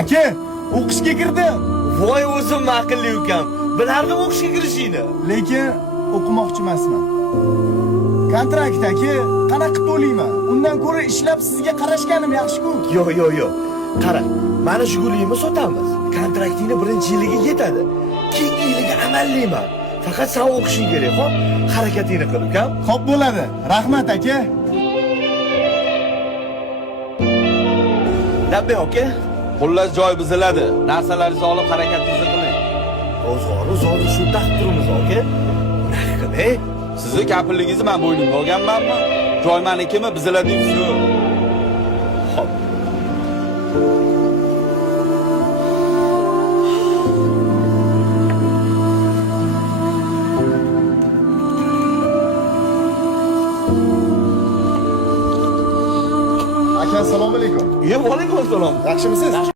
Aka, o'qishga kirdim. Voy o'zim aqlli ukam. Bilardim o'qishga kirishingni. Lekin o'qimoqchi emasman. Kontrakt aka, qanaqa to'layman? Undan ko'ra ishlab sizga qarashganim yaxshi-ku. Yo. Qara, mana Jiguli'ni sotamiz. Kontraktingni birinchi yiliga yetadi. Keyingi yiliga amallayman. Faqat sen o'qishing kerak, xo'p? Harakatingni qil, ukam. Xo'p bo'ladi. Rahmat aka. Dabbe aka. Xullas joy buziladi. Narsalaringizni olib harakatingizni qiling. O'zg'ori shu taxt turimiz aka. Nima qilay? Sizni kafilligingizni men bo'ynimga olganmanmi? Joy menikimi, buziladi shu. Xo'p. Aka, assalomu alaykum. Va alaykum assalom. Yaxshimisiz?